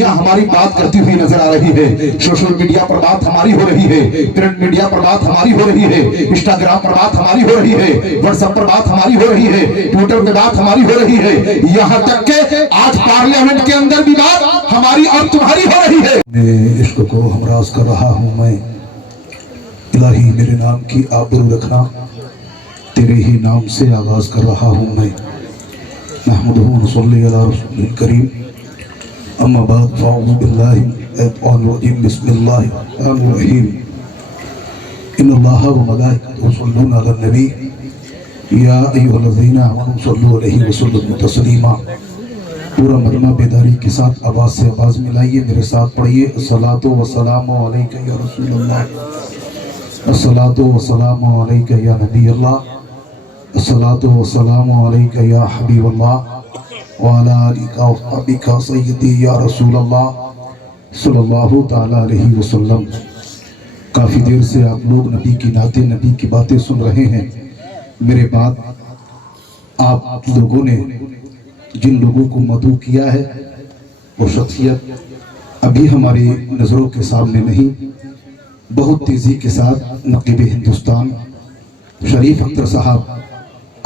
دنیا ہماری بات کرتی ہوئی نظر آ رہی ہے، سوشل میڈیا پر بات ہماری ہو رہی ہے، پرنٹ میڈیا پر بات ہماری ہو رہی ہے، انسٹاگرام پر بات ہماری ہو رہی ہے، واٹس ایپ پر بات ہماری ہو رہی ہے، ٹویٹر پہ بات ہماری ہو رہی ہے، یہاں تک کہ آج پارلیمنٹ کے اندر بھی بات ہماری اور تمہاری ہو رہی ہے۔ میں عشق کو ہمراز کر رہا ہوں، میں الہی میرے نام کی آبرو رکھنا، تیرے ہی نام سے آغاز کر رہا ہوں میں۔ نحمدہ و نصلی علی رسول کریم، اما بعد فاعوذ باللہ من الشیطان الرجیم، بسم اللہ الرحمن الرحیم۔ ان اللہ و ملائکتہ یصلون علی النبی یا ایھا الذین آمنوا صلوا علیہ وسلموا تسلیما۔ پورا مجمع بیداری کے ساتھ آواز سے آواز ملائیے، میرے ساتھ پڑھیے، الصلاۃ والسلام علیک یا رسول اللہ، الصلاۃ والسلام علیک یا نبی اللہ، الصلاۃ والسلام علیک یا حبیب اللہ، وعلی آلک و اصحابک سیدی یا رسول اللہ صلی اللہ تعالی علیہ وسلم۔ کافی دیر سے آپ لوگ نبی کی نعتیں، نبی کی باتیں سن رہے ہیں۔ میرے بعد آپ لوگوں نے جن لوگوں کو مدعو کیا ہے وہ شخصیت ابھی ہماری نظروں کے سامنے نہیں، بہت تیزی کے ساتھ نقیب ہندوستان شریف اختر صاحب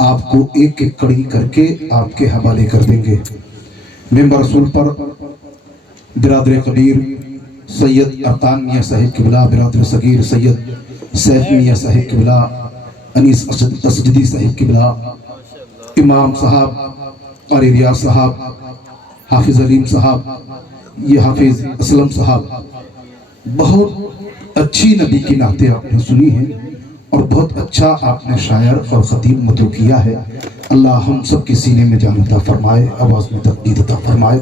آپ کو ایک ایک کڑی کر کے آپ کے حوالے کر دیں گے۔ ممبر رسول پر برادر کبیر سید ارکان میاں صاحب قبلہ، برادر صغیر سید سیف میاں صاحب قبلہ، انیس اسجدی صاحب قبلہ، امام صاحب، قاری ریاض صاحب، حافظ علیم صاحب، یہ حافظ اسلم صاحب، بہت اچھی نبی کی نعتیں آپ نے سنی ہیں اور بہت اچھا آپ نے شاعر اور خطیب مدعو کیا ہے۔ اللہ ہم سب کے سینے میں جان عطا فرمائے، آواز میں تقدید عطا فرمائے،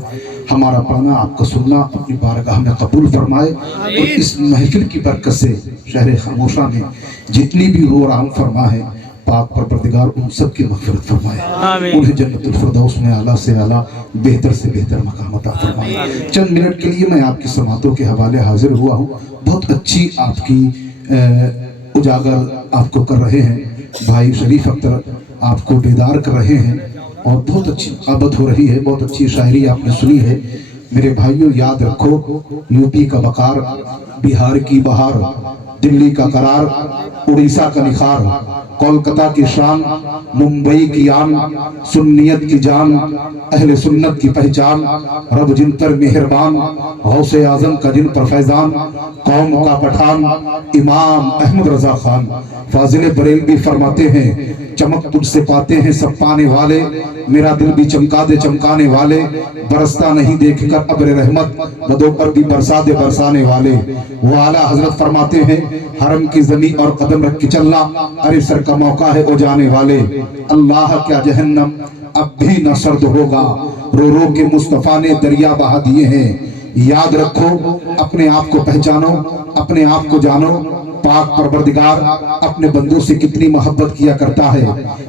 ہمارا پڑھنا آپ کا سننا اپنی بارگاہ میں قبول فرمائے، اور اس محفل کی برکت سے شہر خاموشہ میں جتنی بھی روح رام فرما ہے، پاک پروردگار ان سب کی مغفرت فرمائے، انہیں جنت الفردوس میں اعلیٰ سے اعلیٰ بہتر سے بہتر مقام عطا فرمائے۔ چند منٹ کے لیے میں آپ کی سماعتوں کے حوالے حاضر ہوا ہوں، بہت اچھی آپ کی اجاگر آپ کو کر رہے ہیں، بھائی شریف اختر آپ کو بیدار کر رہے ہیں، اور بہت اچھی عابد ہو رہی ہے، بہت اچھی شاعری آپ نے سنی ہے۔ میرے بھائیوں یاد رکھو، یوپی کا وقار، بہار کی بہار، دلی کا قرار، اڑیسہ کا نخار، کولکتہ کی شان، ممبئی کی آن، سنیت کی جان، اہل سنت کی پہچان، رب جن پر مہربان، غوث اعظم کا جن پر فیضان، قوم کا پٹھان، امام احمد رضا خان۔ فاضل بریلوی فرماتے ہیں، چمک تجھ سے پاتے ہیں سب پانے والے، میرا دل بھی چمکا دے چمکانے والے، برستا نہیں دیکھ کر ابر رحمت، بدوں پر بھی برسا دے برسانے والے۔ وہ اعلیٰ حضرت فرماتے ہیں، حرم کی زمین اور قدم رکھ کے چلنا، ارے سر کا موقع ہے او جانے والے، اللہ کیا جہنم اب بھی نہ سرد ہوگا، رو رو کے مصطفیٰ نے دریا بہا دیے ہیں۔ یاد رکھو، اپنے آپ کو پہچانو، اپنے آپ کو جانو، پاک پروردگار اپنے بندوں سے کتنی محبت کیا کرتا ہے۔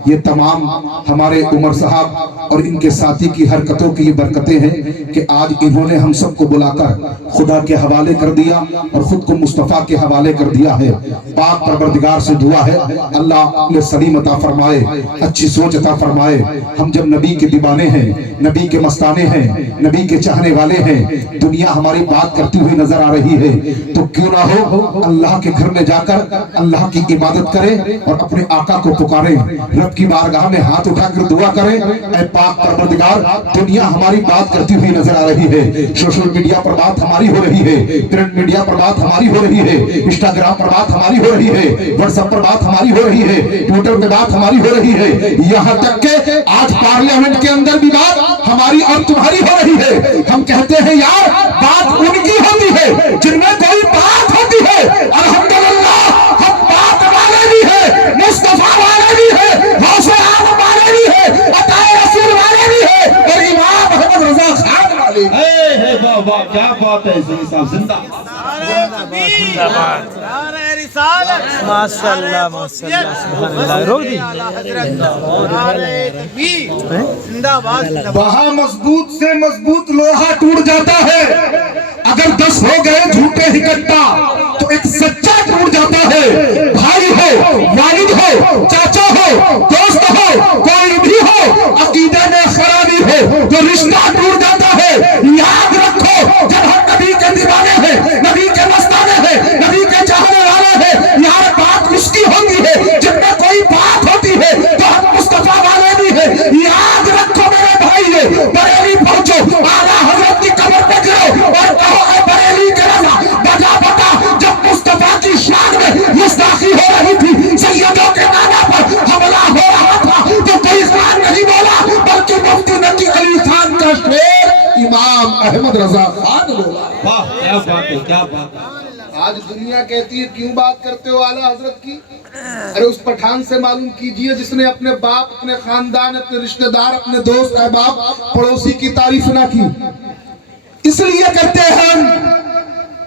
یہ تمام ہمارے عمر صاحب اور ان کے ساتھی کی حرکتوں کی یہ برکتیں ہیں کہ آج انہوں نے ہم سب کو بلا کر خدا کے حوالے کر دیا اور خود کو مصطفیٰ کے حوالے کر دیا ہے۔ پاک پروردگار سے دعا ہے، اللہ عقل سلیم عطا فرمائے، اچھی سوچ عطا فرمائے۔ ہم جب نبی کے دیوانے ہیں، نبی کے مستانے ہیں، نبی کے چاہنے والے ہیں، دنیا ہماری بات کرتی ہوئی نظر آ رہی ہے، تو کیوں نہ ہو اللہ کے گھر میں جا کر اللہ کی عبادت کریں اور اپنے آقا کو پکاریں، رب کی بارگاہ میں ہاتھ اٹھا کر دعا کریں، اے پاک پروردگار دنیا ہماری بات کرتی ہوئی نظر آ رہی ہے، سوشل میڈیا پر بات ہماری ہو رہی ہے، پرنٹ میڈیا پر بات ہماری ہو رہی ہے، انسٹاگرام پر بات ہماری ہو رہی ہے، واٹس ایپ پر بات ہماری ہو رہی ہے، ٹویٹر پہ بات ہماری ہو رہی ہے، یہاں تک کہ آج پارلیمنٹ کے اندر بھی بات ہماری اور تمہاری ہو رہی ہے۔ ہم کہتے ہیں یار بات ان کی ہوتی ہے جن میں کوئی بات ہوتی ہے، الحمدللہ ہم بات والے بھی ہیں، مصطفیٰ والے بھی ہیں، غوث اعظم والے بھی ہیں، عطائے رسول والے بھی ہیں، اور امام احمد رضا خان والے بھی ہیں۔ بابا کیا بات ہے، زنی صاحب زندہ ماشاءاللہ ماشاءاللہ روک دی وہاں مضبوط سے مضبوط لوہا ٹوٹ جاتا ہے، اگر 10 ہو گئے جھوٹے اکٹھا تو ایک سچا ٹوٹ جاتا ہے۔ بھائی ہو، والد ہو، چاچا ہو، دوست ہو، کوئی بھی ہو، عقیدے میں خرابی ہو تو رشتہ ٹوٹ جاتا ہے۔ یاد رکھو جب احمد رضا خان بولا۔ واہ کیا بات ہے کیا بات ہے۔ آج دنیا کہتی ہے کیوں بات کرتے ہو اعلیٰ حضرت کی؟ ارے اس پٹھان سے معلوم کیجئے جس نے اپنے باپ، اپنے خاندان، اپنے رشتہ دار، اپنے دوست احباب، پڑوسی کی تعریف نہ کی۔ اس لیے کرتے ہیں ہم،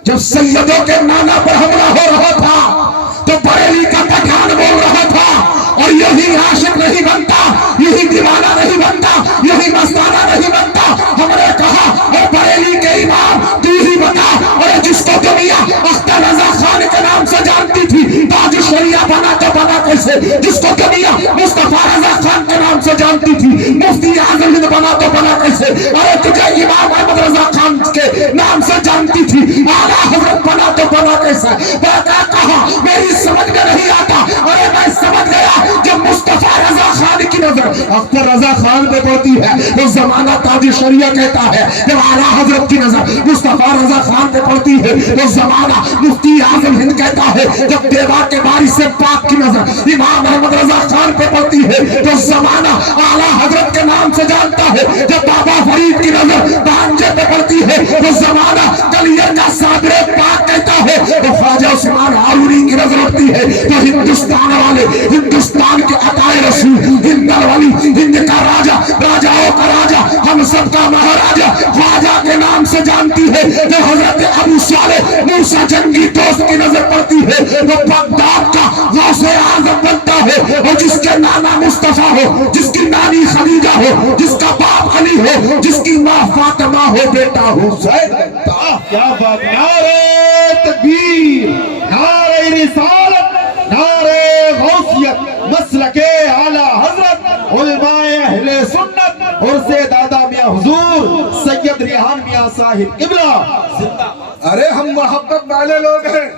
جب سیدوں کے نانا پر حملہ ہو رہا تھا تو بریلی کا پٹھان بول رہا تھا، اور یہی عاشق نہیں بنتا، یہی دیوانہ نہیں بنتا، یہی مستانہ نہیں بنتا۔ ہم نے کہا اے بریلی کے امام تو ہی بتا، اور جس کو دنیا اختر رضا خان کے نام سے جانتی تھی تاج شریعہ بنا تو بنا کیسے؟ جس کو دنیا مصطفیٰ رضا خان کے نام سے جانتی تھی مفتی اعظم ہند بنا تو بنا کیسے؟ ارے تجھے امام احمد رضا خان کے نام سے جانتی تھی اعلیٰ حضرت بنا تو بنا کیسے؟ میں کہا میری سمجھ میں نہیں آتا، ارے میں سمجھ گیا جب مصطفیٰ رضا خان کی نظر اختر رضا خان پہ پڑتی ہے تو زمانہ تاج شریعہ کہتا ہے، جب اعلیٰ حضرت کی نظر مصطفیٰ رضا خان پہ پڑتی ہے تو زمانہ مفتی اعظم ہند کہتا ہے، جب دیوار کے بارش سے پاک کی نظر امام احمد رضا خان پہ پڑتی ہے تو زمانہ اعلیٰ حضرت کے نام سے جانتا ہے، جب بابا فرید کی نظر بانجے پہ پڑتی ہے تو زمانہ کلیئر کا صادر پاک کہتا ہے، تو خواجہ عثمان ہارونی کی نظر اٹھتی ہے تو ہندوستان والے، ہندوستان کے عطائے رسول، ہندر والی، ہند کا راجہ، راجاؤں کا راجہ، ہم سب کا مہاراجہ خواجہ کے نام سے جانتی ہے۔ جو حضرت ابو صالح موسیٰ جنگی دوست کی نظر پڑتی ہے وہ بغداد کا غوث اعظم بنتا ہے، اور جس کے نانا مصطفیٰ ہو، جس کی نانی خدیجہ ہو، جس کا باپ علی ہو، جس کی ماں فاطمہ ہو، بیٹا حسین بنتا۔ کیا بات، نعرہ تکبیر، نعرہ رسالت، نعرہ غوثیت، مسلک اعلیٰ حضرت علماء اہل سنت اور سے دادا میاں حضور سید ریحان میاں صاحب قبلہ زندہ۔ ارے ہم محبت والے لوگ ہیں،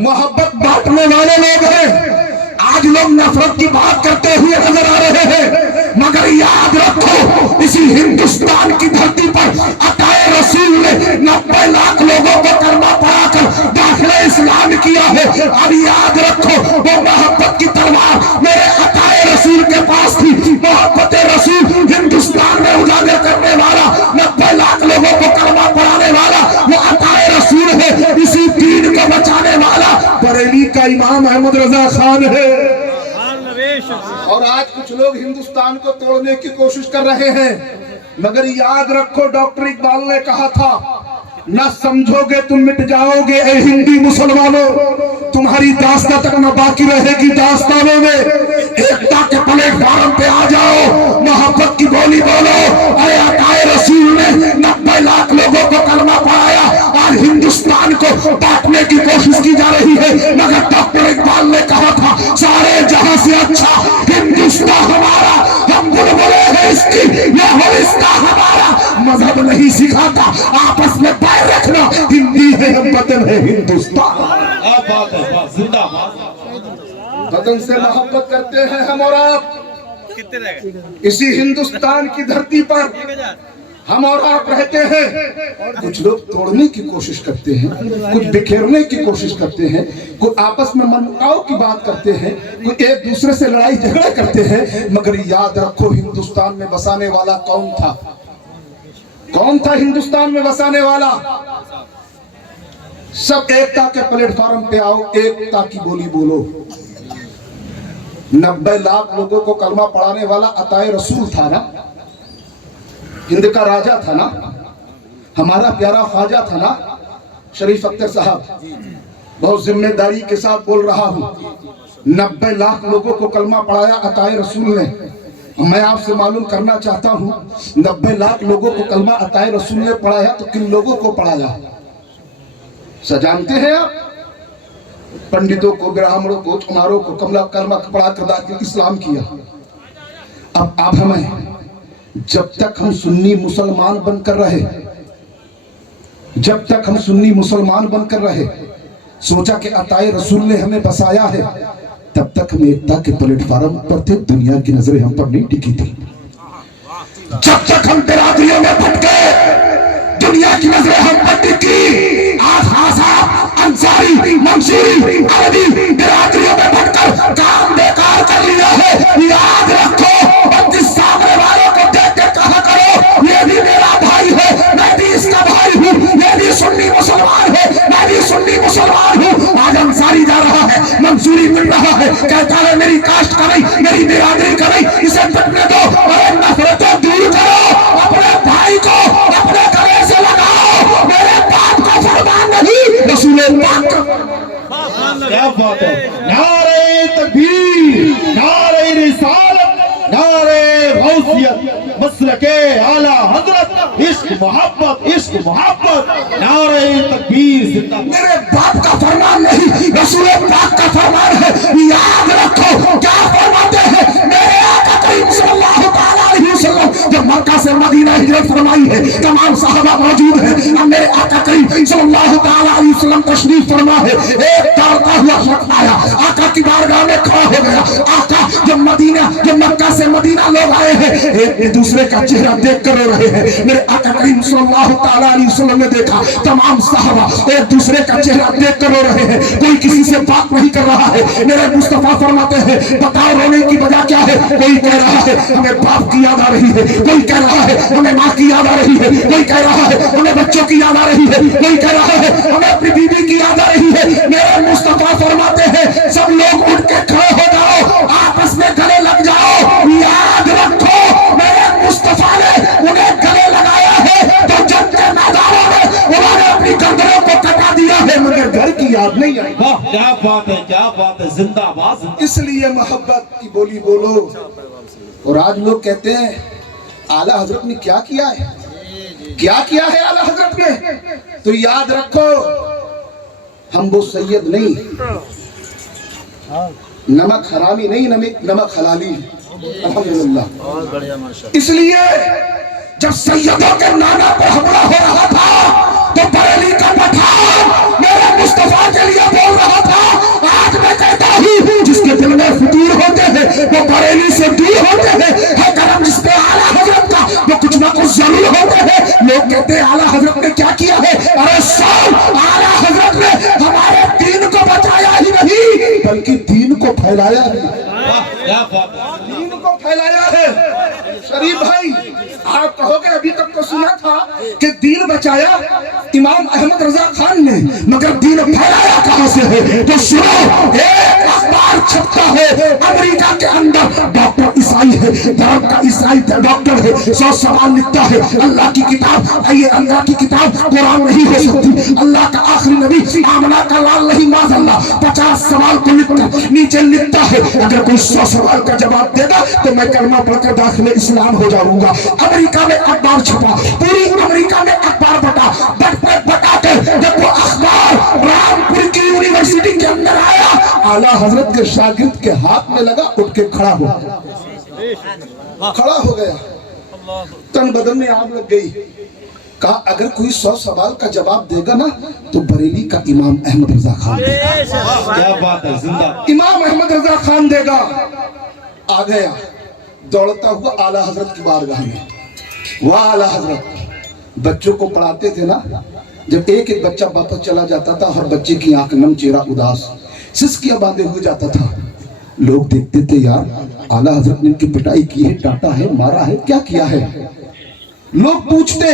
محبت بانٹنے والے لوگ ہیں۔ آج لوگ نفرت کی بات کرتے ہوئے نظر آ رہے ہیں، مگر یاد رکھو اسی ہندوستان کی دھرتی پر عطائے رسول نے 90 لاکھ لوگوں کو کلمہ پڑھا کر داخلہ اسلام کیا ہے۔ اب یاد رکھو وہ محبت کی تلوار میرے عطائے رسول کے پاس تھی، محبت رسول ہندوستان میں اجاگر کرنے والا، 90 لاکھ لوگوں کو کلمہ پڑھانے والا وہ عطائے رسول ہے، اسی دین کو بچانے والا بریلی کا امام احمد رضا خان ہے۔ اور آج کچھ لوگ ہندوستان کو توڑنے کی کوشش کر رہے ہیں، مگر یاد رکھو ڈاکٹر اقبال نے کہا تھا نہ سمجھو گے تم مٹ جاؤ گے اے ہندی مسلمانوں، تمہاری داستان تک نہ باقی رہے گی داستانوں میں۔ ایکتا کے پلیٹ فارم پہ آ جاؤ، محبت کی بولی بولو۔ اے عطائے رسول نے 90 لاکھ لوگوں کو کلمہ پڑھایا، آج ہندوستان کو بانٹنے کی کوشش کی جا رہی ہے، مگر ڈاکٹر اقبال نے کہا تھا سارے جہاں سے اچھا ہندوستان ہمارا، ہم بلبلے ہیں اس کی، یہ ہندوستان ہمارا۔ مذہب نہیں سکھاتا آپس میں پیر رکھنا، ہندی ہے ہم وطن ہے ہندوستان۔ کیا بات ہے، بات زندہ بات۔ وطن سے محبت کرتے ہیں ہم اور آپ، اسی ہندوستان کی دھرتی پر ہم اور آپ رہتے ہیں۔ کچھ لوگ توڑنے کی کوشش کرتے ہیں، کچھ بکھیرنے کی کوشش کرتے ہیں، کوئی آپس میں منمٹاؤ کی بات کرتے ہیں، کوئی ایک دوسرے سے لڑائی جھگڑے کرتے ہیں، مگر یاد رکھو ہندوستان میں بسانے والا کون تھا؟ کون تھا ہندوستان میں بسانے والا؟ سب ایکتا کے پلیٹ فارم پہ آؤ، ایکتا کی بولی بولو۔ 90 لاکھ لوگوں کو کلمہ پڑھانے والا عطائے رسول تھا نا، ہند کا راجہ تھا نا، ہمارا پیارا خواجہ تھا نا شریف اختر صاحب۔ بہت ذمہ داری کے ساتھ بول رہا ہوں، 90 لاکھ لوگوں کو کلمہ پڑھایا عطائے رسول نے۔ میں آپ سے معلوم کرنا چاہتا ہوں 90 لاکھ لوگوں کو کلمہ عطائے رسول نے پڑھایا تو کن لوگوں کو پڑھایا؟ جانتے ہیں آپ؟ پنڈتوں کو، برہمنوں کو، چماروں کو کلمہ پڑھا کر داخل اسلام کیا۔ اب ہمیں جب تک ہم سنی مسلمان بن کر رہے، جب تک ہم سنی مسلمان بن کر رہے، سوچا کہ عطائے رسول نے ہمیں بسایا ہے، تب تک ہم ایکتا کے پلیٹ فارم پر تھے، دنیا کی نظریں ہم پر نہیں ٹکی تھی۔ جب تک ہم برادریوں میں بھٹکے، دنیا کی نظریں ہم پر ٹکی۔ آج آزاد، انصاری، منصوری، عربی برادریوں میں بھٹ کر کام بیکار کر لیا ہے۔ یاد رکھو، اور جس سامنے والوں کو دیکھ کے کہا کرو یہ بھی میرا بھائی ہے، میں بھی اس کا کہتا ہے میری کاسٹ کا نہیں، میری برادری کا نہیں، اسے بٹنے دو اور نفرتیں دور کرو، اپنے بھائی کو اپنے گلے سے لگاؤ، میرے باپ کا فرمان نہیں رسول پاک کا۔ کیا بات ہے، نعرہ تکبیر، نعرہ رسالت، نعرہ غوثیت، مسلک اعلی حضرت، عشق محبت، عشق محبت، نعرہ تکبیر زندہ۔ میرے باپ کا فرمان نہیں رسول پاک کا فرمان ہے، یاد رکھو کیا فرماتے ہیں میرے آقا کریم صلی اللہ تعالیٰ علیہ وسلم، جب مکہ سے مدینہ ہجرت فرمائی ہے تمام صحابہ موجود ہیں، اب میرے آقا کریم صلی اللہ تعالیٰ علیہ وسلم تشریف فرما ہے، ایک دوڑتا ہوا شخص آیا آقا کی بارگاہ میں کھڑا ہو گیا۔ آقا جب مکہ سے مدینہ لوگ آئے ہیں ایک دوسرے کا چہرہ دیکھ کر رو رہے ہیں، میرے آقا کریم صلی اللہ تعالیٰ علیہ وسلم نے دیکھا تمام صحابہ ایک دوسرے کا چہرہ دیکھ کر رو رہے ہیں، کوئی کسی سے بات نہیں کر رہا ہے۔ میرے مصطفیٰ فرماتے ہیں بتاؤ رونے کی وجہ کیا ہے؟ کوئی کہہ رہا ہے ہمیں باپ کی یاد آ رہی ہے، کوئی کہہ رہا ہے ہمیں ماں کی یاد آ رہی ہے، کوئی کہہ رہا ہے ہمیں بچوں کی یاد آ رہی ہے، کوئی کہہ رہا ہے ہمیں اپنی بیوی کی یاد آ رہی ہے۔ میرے مصطفیٰ فرماتے ہیں سب لوگ اٹھ کے کھڑے ہو جاؤ، آپس میں گلے لگ جاؤ، یاد رکھو میرے مصطفیٰ نے انہیں گلے لگایا ہے تو جنگ کے میدانوں میں انہوں نے اپنی گردنوں کو کٹا دیا ہے مگر گھر کی یاد نہیں آئی۔ واہ کیا بات ہے، کیا بات ہے، زندہ باد۔ اس لیے محبت کی بولی بولو۔ اور آج لوگ کہتے ہیں اعلیٰ حضرت نے کیا کیا ہے، کیا کیا ہے اعلیٰ حضرت نے، تو یاد رکھو ہم وہ سید نہیں، نمک حرامی نہیں، نمک حلالی۔ الحمدللہ۔ اس لیے جب سیدوں کے نانا پر حملہ ہو رہا تھا تو بریلی کا پٹھان میرے مصطفیٰ کے لیے بول رہا تھا، آج میں کہتا ہوں جس کے دل میں فطور ہوتے ہیں وہ بریلی سے دور ہوتے ہیں، ہے کرم جس پہ اعلیٰ حضرت کا وہ کچھ نہ کچھ ضرور ہوتے ہیں۔ لوگ کہتے ہیں اعلیٰ حضرت نے کیا کیا ہے، ارے سب اعلیٰ حضرت نے ہمارے دین کو بچایا ہی نہیں بلکہ دین کو پھیلایا ہے، دین کو پھیلایا ہے۔ شریف بھائی آپ کہو گے ابھی تک تو سنا تھا کہ دین بچایا امام احمد رضا خان نے، مگر دین پھیلایا کہاں سے ہے؟ تو سنو، ایک اخبار چھپتا ہے امریکہ کے اندر، ڈاکٹر عیسائی ہے، دھرم کا عیسائی ڈاکٹر ہے، 100 سوال لکھتا ہے، اللہ کی کتاب، یہ اللہ کی کتاب قرآن نہیں ہو سکتی، اللہ کا آخری نبی آمنہ کا لال نہیں معاذ اللہ، 50 سوال کو لکھ کر نیچے لکھتا ہے اگر کوئی 100 سوال کا جواب دے گا تو میں کلمہ پڑھ کر داخل اسلام ہو جاؤں گا۔ امریکہ میں اخبار چھپا، پوری امریکہ میں اخبار بٹا کر جب وہ اخبار رامپور کی یونیورسٹی کے اندر آیا، اعلیٰ حضرت کے شاگرد کے ہاتھ میں لگا، اٹھ کے کھڑا ہو گیا، تن بدن میں آگ لگ گئی۔ کہا اگر کوئی 100 سوال کا جواب دے گا نا تو بریلی کا امام احمد رضا خان، کیا بات ہے، زندہ۔ امام احمد رضا خان دے گا۔ آ گیا دوڑتا ہوا اعلیٰ حضرت کی بارگاہ میں، وہ اعلیٰ حضرت بچوں کو پڑھاتے تھے نا، جب ایک ایک بچہ واپس چلا جاتا تھا ہر بچے کی آنکھ نم، چہرہ اداس، سسکیاں باندھے ہوئے جاتا تھا، لوگ دیکھتے تھے یار اعلیٰ حضرت نے ان کی پٹائی کی ہے، ڈانٹا ہے، مارا ہے، کیا کیا ہے؟ لوگ پوچھتے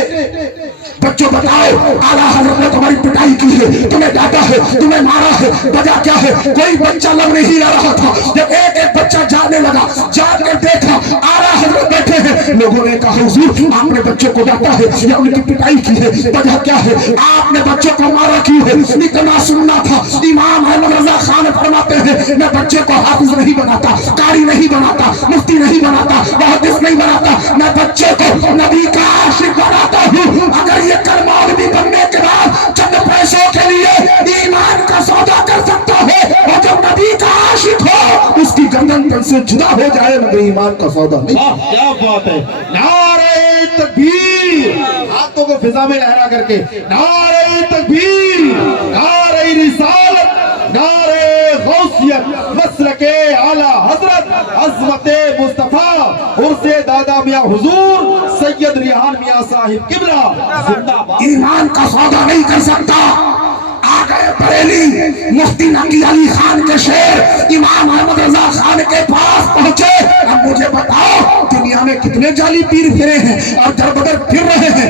بچوں بتاؤ اعلیٰ حضرت نے تمہاری پٹائی کی ہے، تمہیں ڈانٹا ہے، تمہیں مارا ہے، وجہ کیا ہے؟ کوئی بچہ لگ نہیں رہا تھا۔ جب ایک ایک بچہ جانے لگا، جا کر دیکھا اعلیٰ حضرت بیٹھے ہیں، لوگوں نے کہا حضور آپ نے بچوں کو ڈانٹا ہے یا ان کی پٹائی کی ہے، وجہ کیا ہے؟ آپ نے بچوں کو مارا کیوں ہے؟ اتنا سننا تھا۔ امام احمد رضا خان فرماتے ہیں میں بچے کو حافظ نہیں بناتا، قاری نہیں بناتا، مفتی نہیں بناتا، محدث نہیں بناتا، میں بچے کو نبی کا عاشق بناتا ہوں۔ اگر یہ کلمہ عربی بننے کے بعد چند پیسوں کے لیے ایمان کا سودا کر سکتا ہے اور جب نبی کا عاشق ہو اس کی گردن تن سے جدا ہو جائے مگر ایمان کا سودا نہیں۔ کیا بات ہے، نعرہ تکبیر، ہاتھوں کو فضا میں لہرا کر کے نعرہ تکبیر، نعرہ رسالت، نعرہ غوثیت، مسلک اعلی حضرت عظمت مصطفیٰ عرص دادا میاں حضور سید ریحان میاں صاحب قبلہ زندہ باد۔ ایمان کا سودا نہیں کر سکتا۔ آگئے بریلی مفتی نقی علی خان کے شیر امام احمد رضا خان کے پاس پہنچے، اب مجھے بتاؤ دنیا میں کتنے جعلی پیر پھرے ہیں اور در بدر پھر رہے ہیں،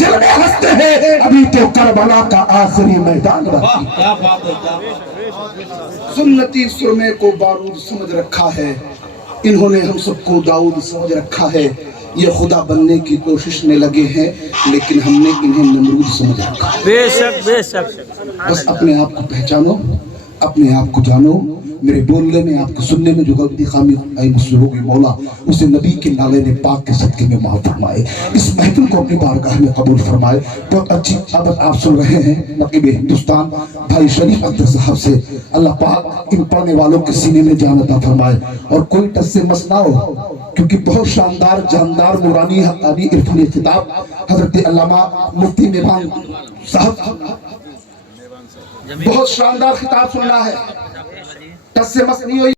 دل میں ہنستے ہیں ابھی تو کربلا کا آخری میدان باقی سنتی سرمے کو بارود سمجھ رکھا ہے انہوں نے ہم سب کو داؤد سمجھ رکھا ہے یہ خدا بننے کی کوشش میں لگے ہیں لیکن ہم نے انہیں نمرود سمجھ رکھا ہے بے شک بے شک بس اپنے آپ کو پہچانو اپنے آپ کو جانو میرے بولنے میں آپ کو سننے میں جو غلطی خامی آئی مجھ سے ہوگی مولا اسے نبی کے نالے نے پاک کے صدقے میں معاف فرمائے اس محفل کو اپنی بارگاہ میں قبول فرمائے بہت اچھی عبادت آپ سن رہے ہیں نقیب ہندوستان بھائی شریف اختر صاحب سے اللہ پاک ان پڑھنے والوں کے سینے میں جان عطا فرمائے اور کوئی ٹس سے مس نہ ہو کیونکہ بہت شاندار جاندار نورانی حقانی عرفانی خطاب حضرت علامہ مفتی میبان صاحب بہت شاندار خطاب سننا ہے ٹس سے مس نہیں ہوئی